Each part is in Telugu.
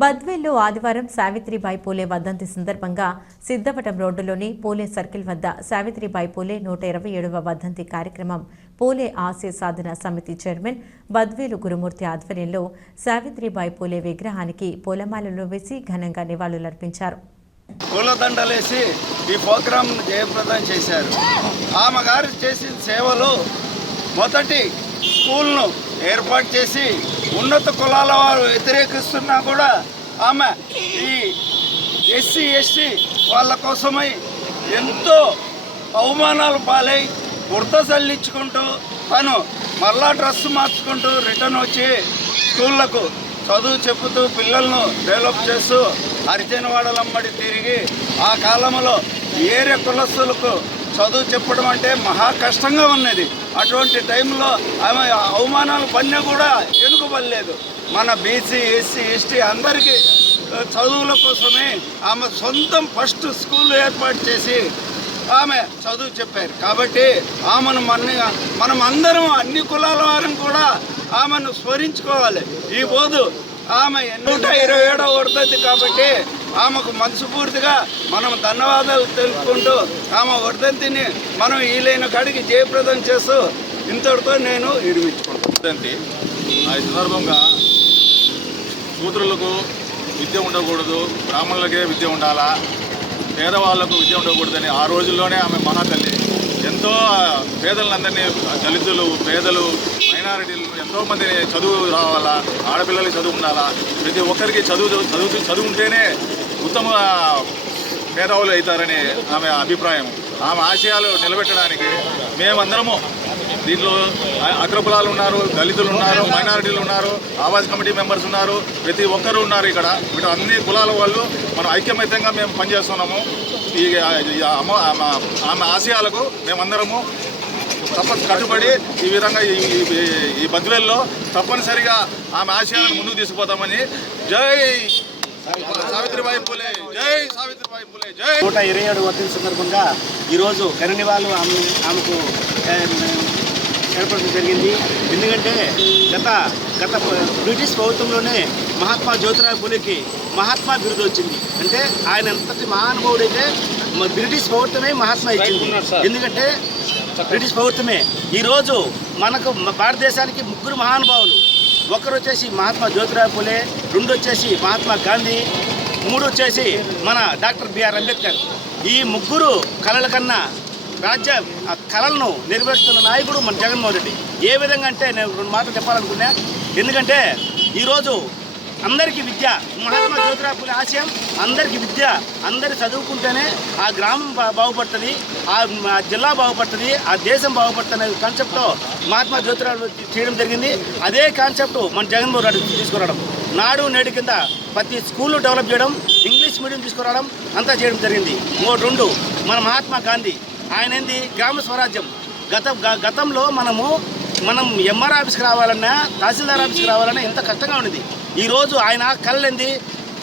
బద్వేల్లో ఆదివారం సావిత్రిబాయి పూలే వర్ధంతి సందర్భంగా సిద్ధవటం రోడ్డులోని పూలే సర్కిల్ వద్ద సావిత్రిబాయి పూలే 127వ వర్ధంతి కార్యక్రమం పూలే ఆశయ సాధన సమితి చైర్మన్ బద్వేలు గురుమూర్తి ఆధ్వర్యంలో సావిత్రిబాయి పూలే విగ్రహానికి పూలమాలలు వేసి ఘనంగా నివాళులర్పించారు. పూలదండలేసి ఈ ప్రోగ్రాం జయప్రదం చేశారు. ఆమె గారు చేసిన సేవలు మొదటి స్కూల్ను ఏర్పాటు చేసి ఉన్నత కులాల వారు వ్యతిరేకిస్తున్నా కూడా ఆమె ఈ ఎస్సీ ఎస్టీ వాళ్ళ కోసమై ఎంతో అవమానాలు పాలై బురద చల్లించుకుంటూ తను మళ్ళా డ్రెస్ మార్చుకుంటూ రిటర్న్ వచ్చి స్కూళ్ళకు చదువు చెప్పుతూ పిల్లలను డెవలప్ చేస్తూ హరిజనవాడలమ్మడి తిరిగి ఆ కాలంలో ఏరే కులస్తులకు చదువు చెప్పడం అంటే మహా కష్టంగా ఉన్నది. అటువంటి టైంలో ఆమె అవమానాలు పడినా కూడా వెనుకబడలేదు. మన బీసీ ఎస్సీ ఎస్టీ అందరికీ చదువుల కోసమే ఆమె సొంతం ఫస్ట్ స్కూల్ ఏర్పాటు చేసి ఆమె చదువు చెప్పారు. కాబట్టి ఆమెను మనం అందరం అన్ని కులాల వారం కూడా ఆమెను స్మరించుకోవాలి. ఈ పోదు ఆమె 127వ వర్ధంతి కాబట్టి ఆమెకు మనస్ఫూర్తిగా మనం ధన్యవాదాలు తెలుపుకుంటూ ఆమె వర్ధంతిని మనం వీలైన కాడికి జయప్రదం చేస్తూ ఇంతటితో నేను విరమించుకుంటాను. ఆ సందర్భంగా శూద్రులకు విద్య ఉండకూడదు, బ్రాహ్మణులకే విద్య ఉండాలా, పేదవాళ్లకు విద్య ఉండకూడదని ఆ రోజుల్లోనే ఆమె మహాతల్లి ఎంతో పేదలందరినీ, దళితులు, పేదలు, మైనారిటీలు ఎంతోమందిని చదువు రావాలా, ఆడపిల్లలకి చదువు ఉండాలా, ప్రతి ఒక్కరికి చదువు ఉంటేనే ఉత్తమ పేదవాళ్ళు అవుతారని ఆమె అభిప్రాయం. ఆమె ఆశయాలు నిలబెట్టడానికి మేమందరము దీంట్లో అగ్రకులాలు ఉన్నారు, దళితులు ఉన్నారు, మైనారిటీలు ఉన్నారు, ఆవాస్ కమిటీ మెంబర్స్ ఉన్నారు, ప్రతి ఒక్కరు ఉన్నారు. ఇక్కడ అన్ని కులాల వాళ్ళు మనం ఐక్యమత్యంగా మేము పనిచేస్తున్నాము. ఈ ఆమె ఆశయాలకు మేమందరము కట్టుబడి ఈ విధంగా ఈ బద్వేల్లో తప్పనిసరిగా ఆమె ఆశయాలను ముందుకు తీసుకుపోతామని. జై సావిత్రిబాయి పూలే, జై సావిత్రిబాయి పూలే, జై. 127 వర్ధంతి సందర్భంగా ఈరోజు ఘననివాళులు ఆమెకు ఏర్పడడం జరిగింది. ఎందుకంటే గత బ్రిటిష్ ప్రభుత్వంలోనే మహాత్మా జ్యోతిరావు పూలేకి మహాత్మా బిరుదు వచ్చింది. అంటే ఆయన ఎంతటి మహానుభావుడైతే బ్రిటిష్ ప్రభుత్వమే మహాత్మా ఇచ్చింది. ఎందుకంటే బ్రిటిష్ ప్రభుత్వమే ఈరోజు మనకు భారతదేశానికి 3 మహానుభావులు. ఒకరు వచ్చేసి మహాత్మా జ్యోతిరావు పూలే, 2 వచ్చేసి మహాత్మా గాంధీ, 3 వచ్చేసి మన డాక్టర్ బిఆర్ అంబేద్కర్. ఈ 3 కళల కన్నా కళలను నెరవేరుస్తున్న నాయకుడు మన జగన్మోహన్ రెడ్డి. ఏ విధంగా అంటే నేను 2 మాటలు చెప్పాలనుకున్నా. ఎందుకంటే ఈరోజు అందరికీ విద్య, మహాత్మా జ్యోతిరావు పూలే ఆశయం అందరికీ విద్య, అందరు చదువుకుంటేనే ఆ గ్రామం బాగుపడుతుంది, ఆ జిల్లా బాగుపడుతుంది, ఆ దేశం బాగుపడుతుంది అనే కాన్సెప్ట్తో మహాత్మా జ్యోతిరావు చేయడం జరిగింది. అదే కాన్సెప్ట్ మన జగన్మోహన్ రెడ్డి తీసుకురావడం, నాడు నేడు కింద ప్రతి స్కూళ్ళు డెవలప్ చేయడం, ఇంగ్లీష్ మీడియం తీసుకురావడం అంతా చేయడం జరిగింది. 2 మన మహాత్మా గాంధీ, ఆయన ఏంది గ్రామ స్వరాజ్యం. గతంలో మనం ఎంఆర్ ఆఫీస్కి రావాలన్నా, తహసీల్దార్ ఆఫీస్కి రావాలన్నా ఎంత కష్టంగా ఉండేది. ఈరోజు ఆయన కళ్ళేంది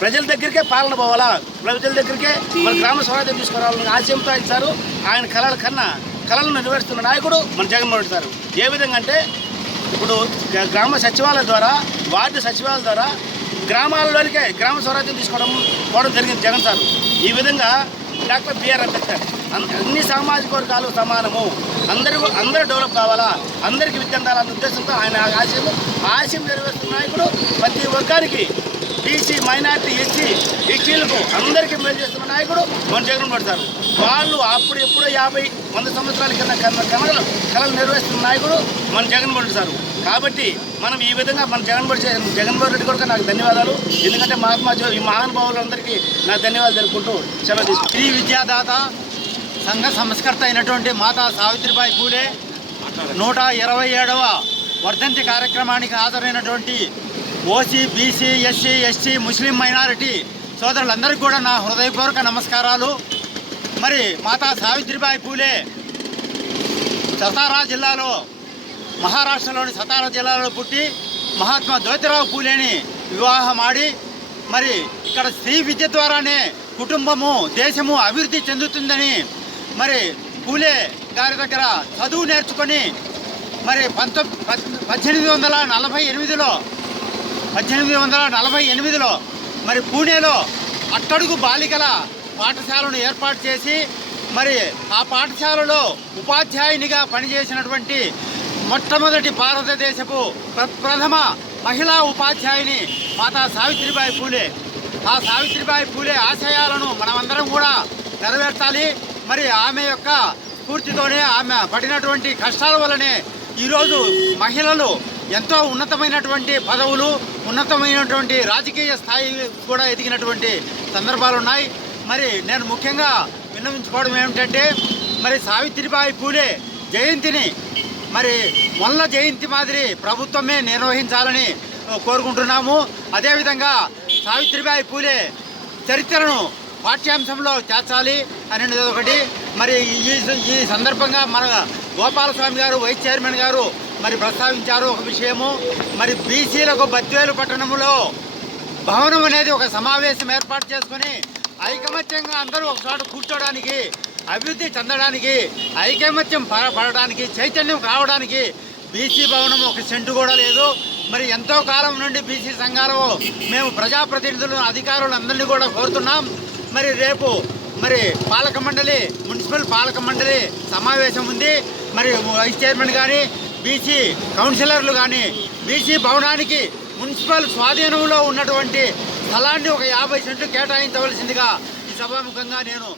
ప్రజల దగ్గరికే పాలన పోవాలా, ప్రజల దగ్గరికే మన గ్రామ స్వరాజ్యం తీసుకురావాలని ఆశయంతో ఇచ్చారు. ఆయన కళలను నెరవేరుస్తున్న నాయకుడు మన జగన్మోహన్ రెడ్డి సార్. ఏ విధంగా అంటే ఇప్పుడు గ్రామ సచివాలయం ద్వారా, వార్డు సచివాలయం ద్వారా గ్రామాలలోనికే గ్రామ స్వరాజ్యం పోవడం జరిగింది జగన్ సార్. ఈ విధంగా డాక్టర్ బిఆర్ అంబేద్కర్ అన్ని సామాజిక వర్గాలు సమానము, అందరూ డెవలప్ కావాలా, అందరికీ విద్య అందాలన్న ఉద్దేశంతో ఆయన ఆశయం నెరవేరుస్తున్న నాయకుడు. ప్రతి వర్గానికి బీసీ, మైనార్టీ, ఎస్టీలకు అందరికీ మేలు చేస్తున్న నాయకుడు మన జగన్మోహన్ రెడ్డి సార్. వాళ్ళు ఎప్పుడో 50-100 సంవత్సరాల కింద కళలు నెరవేరుస్తున్న నాయకుడు మన జగన్మోహన్ రెడ్డి సార్. కాబట్టి మనం ఈ విధంగా మన జగన్మోహన్ రెడ్డి కూడా నాకు ధన్యవాదాలు. ఎందుకంటే ఈ మహానుభావులందరికీ నా ధన్యవాదాలు తెలుపుకుంటూ సెలవు తీసుకుంటాను. ఈ విద్యాదాత సంఘ సంస్కర్త అయినటువంటి మాతా సావిత్రిబాయి పూలే 127వ వర్ధంతి కార్యక్రమానికి హాజరైనటువంటి ఓసీ, బీసీ, ఎస్సీ, ఎస్టీ, ముస్లిం మైనారిటీ సోదరులందరికీ కూడా నా హృదయపూర్వక నమస్కారాలు. మరి మాతా సావిత్రిబాయి పూలే సతారా జిల్లాలో, మహారాష్ట్రలోని సతారా జిల్లాలో పుట్టి మహాత్మా జ్యోతిరావు పూలేని వివాహమాడి మరి ఇక్కడ స్త్రీ విద్య ద్వారానే కుటుంబము, దేశము అభివృద్ధి చెందుతుందని మరి పూలే గారి దగ్గర చదువు నేర్చుకొని మరి 1848లో మరి పూణేలో అట్టడుగు బాలికల పాఠశాలను ఏర్పాటు చేసి మరి ఆ పాఠశాలలో ఉపాధ్యాయునిగా పనిచేసినటువంటి మొట్టమొదటి భారతదేశపు ప్రథమ మహిళా ఉపాధ్యాయుని మాతా సావిత్రిబాయి పూలే. ఆ సావిత్రిబాయి పూలే ఆశయాలను మనమందరం కూడా నెరవేర్చాలి. మరి ఆమె యొక్క స్ఫూర్తితోనే, ఆమె పడినటువంటి కష్టాల వల్లనే ఈరోజు మహిళలు ఎంతో ఉన్నతమైనటువంటి పదవులు, ఉన్నతమైనటువంటి రాజకీయ స్థాయి కూడా ఎదిగినటువంటి సందర్భాలు ఉన్నాయి. మరి నేను ముఖ్యంగా విన్నవించుకోవడం ఏమిటంటే, మరి సావిత్రిబాయి పూలే జయంతిని మరి మొల్ల జయంతి మాదిరి ప్రభుత్వమే నిర్వహించాలని కోరుకుంటున్నాము. అదేవిధంగా సావిత్రిబాయి పూలే చరిత్రను పాఠ్యాంశంలో చేర్చాలి అనేది ఒకటి. మరి ఈ సందర్భంగా మన గోపాలస్వామి గారు, వైస్ చైర్మన్ గారు మరి ప్రస్తావించారు ఒక విషయము. మరి బీసీలకు బద్వేలు పట్టణంలో భవనం అనేది ఒక సమావేశం ఏర్పాటు చేసుకుని ఐకమత్యంగా అందరూ ఒకచోట కూర్చోడానికి, అభివృద్ధి చెందడానికి, ఐకమత్యం పడడానికి, చైతన్యం కావడానికి బీసీ భవనం ఒక సెంటు కూడా లేదు. మరి ఎంతో కాలం నుండి బీసీ సంఘాలు మేము ప్రజాప్రతినిధులు, అధికారులు అందరినీ కూడా కోరుతున్నాం. మరి రేపు మరి పాలక మండలి, మున్సిపల్ పాలక మండలి సమావేశం ఉంది. మరి వైస్ చైర్మన్ కానీ, బీసీ కౌన్సిలర్లు కానీ బీసీ భవనానికి మున్సిపల్ స్వాధీనంలో ఉన్నటువంటి స్థలాన్ని ఒక 50 సెంట్లు కేటాయించవలసిందిగా ఈ సభాముఖంగా నేను